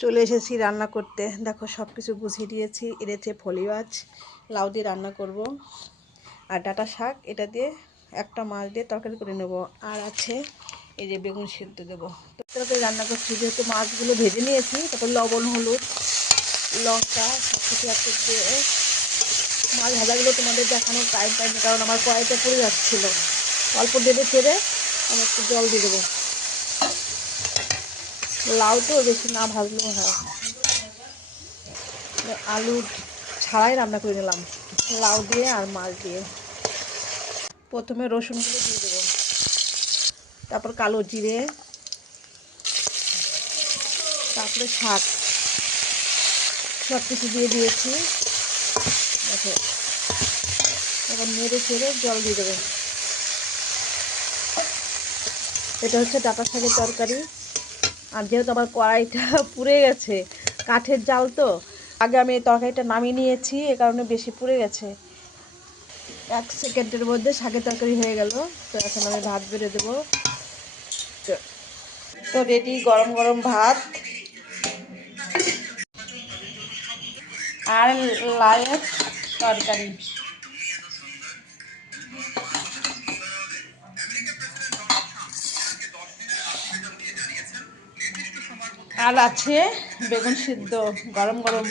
চলে এসেছি রান্না করতে। দেখো সব কিছু গুছিয়ে দিয়েছি। এনেছে ফলি মাছ, লাউ দিয়ে রান্না করব, আর ডাঁটা শাক, এটা দিয়ে একটা মাছ দিয়ে তরকারি করে নেব। আর আছে এই যে বেগুন সিদ্ধ দেবো। তরকারি রান্না করছি, যেহেতু মাছগুলো ভেজে নিয়েছি, তারপর লবণ, হলুদ, লঙ্কা সব কিছু একটু দিয়ে মাছ ভাজাগুলো তোমাদের দেখানোর টাইম পাইনি, কারণ আমার কড়াইটা পড়ে যাচ্ছিলো। অল্প দেবে ছেড়ে আমি একটু জল দিয়ে দেবো। লাউ তো বেশি না ভাজলেও হয়। আলু ছাড়াই রান্না করে নিলাম, লাউ দিয়ে আর মাছ দিয়ে। প্রথমে রসুনগুলো দিয়ে দেবো, তারপর কালো জিরে, তারপরে শাক, সব কিছু দিয়ে দিয়েছি। দেখো এবার নেড়ে চেড়ে জল দিয়ে দেবো। এটা হচ্ছে ডাঁটা শাকের তরকারি। আর যেহেতু আমার কড়াইটা পুড়ে গেছে, কাঠের জাল তো, আগে আমি এই তরকারিটা নামিয়ে নিয়েছি, এ কারণে বেশি পুড়ে গেছে। 1 সেকেন্ডের মধ্যে শাকের তরকারি হয়ে গেল। তো এখন আমি ভাত বেড়ে দেবো। তো রেডি গরম গরম ভাত আর লাউয়ের তরকারি। আর আছে বেগুন সিদ্ধ, গরম গরম